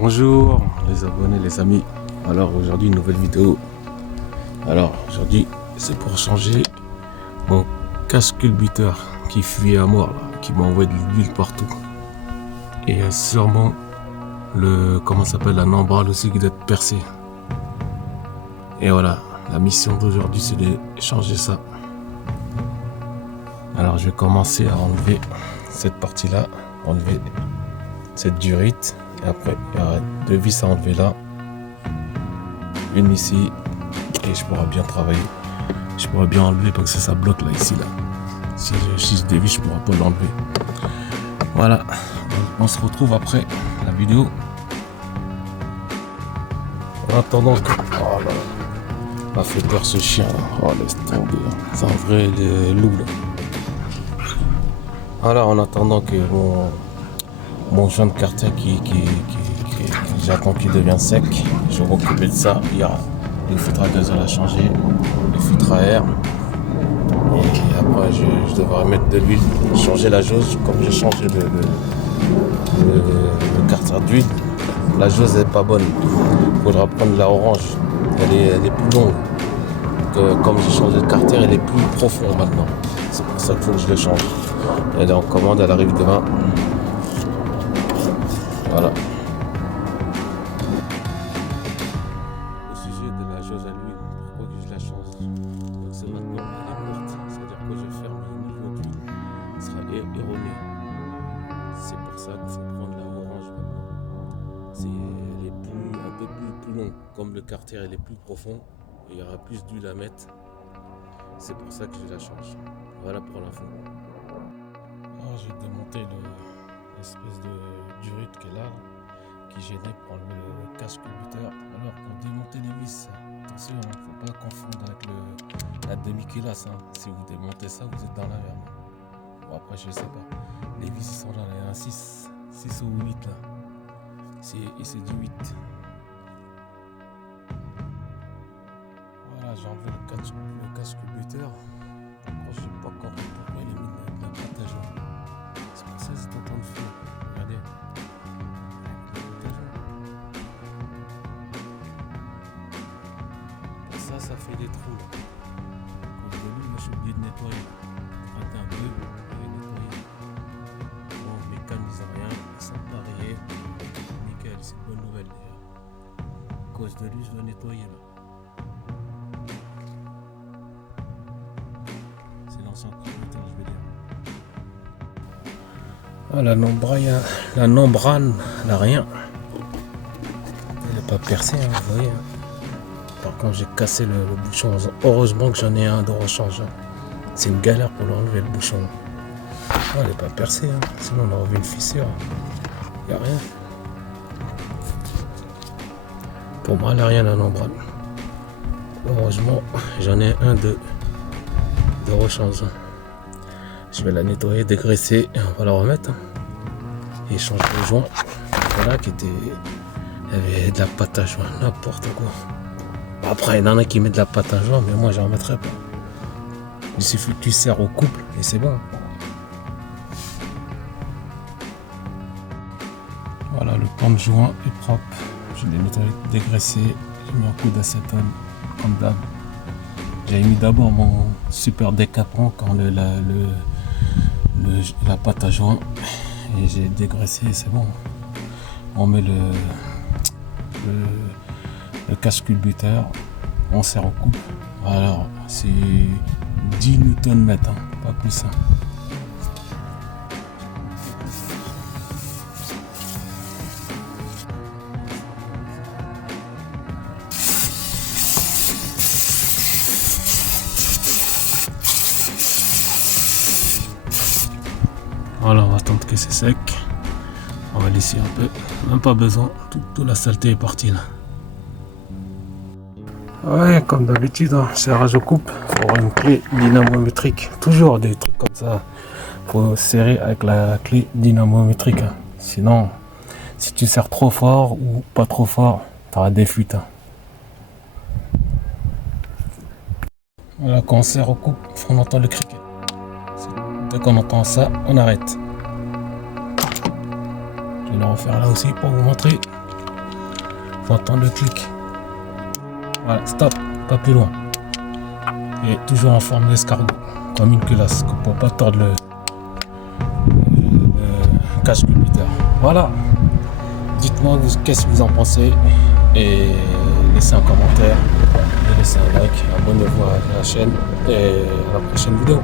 Bonjour les abonnés, les amis. Alors aujourd'hui une nouvelle vidéo. Alors aujourd'hui c'est pour changer mon casse-culbuteur qui fuit à mort, là, qui m'envoie de l'huile partout. Et sûrement la nombrale aussi qui doit être percée. Et voilà, la mission d'aujourd'hui c'est de changer ça. Alors je vais commencer à enlever cette partie là, enlever cette durite. Et après, il y aura deux vis à enlever là, une ici, et je pourrai bien travailler. Je pourrai bien enlever parce que ça bloque là, ici là. Si je dévisse, je pourrai pas l'enlever. Voilà, on se retrouve après la vidéo. En attendant que... Oh là, m'a fait peur ce chien là. Oh laisse tomber, c'est un vrai loup là. Alors en attendant que mon joint de carter j'attends qu'il devienne sec, je vais m'occuper de ça. Il y a les filtres à gazole à changer, les filtres à air, et après je devrais mettre de l'huile, changer la jauge. Comme j'ai changé le carter d'huile, la jauge n'est pas bonne. Il faudra prendre la orange, elle est plus longue. Comme j'ai changé de carter, elle est plus profonde maintenant. C'est pour ça qu'il faut que je le change. Elle est en commande, elle arrive demain. Voilà. Au sujet de la jauge à l'huile, pourquoi que je la change? Donc c'est maintenant elle est courte, c'est-à-dire que je ferme le niveau d'huile, il sera erroné. C'est pour ça qu'il faut prendre la orange maintenant. Elle est un peu plus longue. Comme le carter elle est plus profond, il y aura plus d'huile à mettre. C'est pour ça que je la change. Voilà pour l'info. Alors j'ai démonté l'espèce de durite qu'elle a, qui gênait pour enlever le casse-culbuteur. Alors pour démonter les vis, attention, il ne faut pas confondre avec la demi-culasse. Si vous démontez ça, vous êtes dans la merde. Bon après je sais pas. Les vis sont là, il y en a 6 ou 8 là. Et c'est du 8. Voilà, j'ai enlevé le casse-culbuteur. Après je sais pas encore pourquoi il est mis de la pâte à joint. C'est pour ça que c'est en train de fuir. Regardez. Ça fait des trous là. Comme de lui, moi je suis obligé de nettoyer. Gratter un peu et nettoyer. Bon, mes cannes ils n'ont rien, ils sont pas rayés. Nickel, c'est une bonne nouvelle d'ailleurs. À cause de lui, je dois nettoyer là. C'est l'ancien propriétaire, je vais dire. Ah, la membrane, elle n'a rien. Elle n'est pas percée, vous voyez. Par contre, j'ai cassé le bouchon. Heureusement que j'en ai un de rechange. C'est une galère pour l'enlever le bouchon. Elle n'est pas percée, sinon on aurait vu une fissure. Il n'y a rien. Pour moi, elle n'a rien à membrane. Heureusement, j'en ai un de rechange. Je vais la nettoyer, dégraisser et on va la remettre. Et changer le joint. Voilà qui était. Il y avait de la pâte à joint, n'importe quoi. Après, il y en a qui mettent de la pâte à joint, mais moi, j'en mettrai pas. Il suffit que tu serres au couple et c'est bon. Voilà, le pan de joint est propre. Je l'ai nettoyé, dégraissé. J'ai mis un coup d'acétone, comme d'hab. J'avais mis d'abord mon super décapant quand la pâte à joint. Et j'ai dégraissé et c'est bon. On met le casse-culbuteur, on serre au couple. Alors c'est 10 Nm, pas plus. Voilà, on va attendre que c'est sec. On va laisser un peu, même pas besoin, toute la saleté est partie là. Ouais, comme d'habitude, serrage au couple, il faut avoir une clé dynamométrique. Toujours des trucs comme ça. Il faut serrer avec la clé dynamométrique. Sinon, si tu serres trop fort ou pas trop fort, tu auras des fuites. Voilà, quand on serre au couple, on entend le criquet. Dès qu'on entend ça, on arrête. Je vais le refaire là aussi pour vous montrer. pour entendre le clic. Voilà, stop, pas plus loin. Et toujours en forme d'escargot, comme une culasse, pour pas tordre le cache culbuteur. Voilà. Dites-moi qu'est-ce que vous en pensez et laissez un commentaire, et laissez un like, abonnez-vous à la chaîne et à la prochaine vidéo.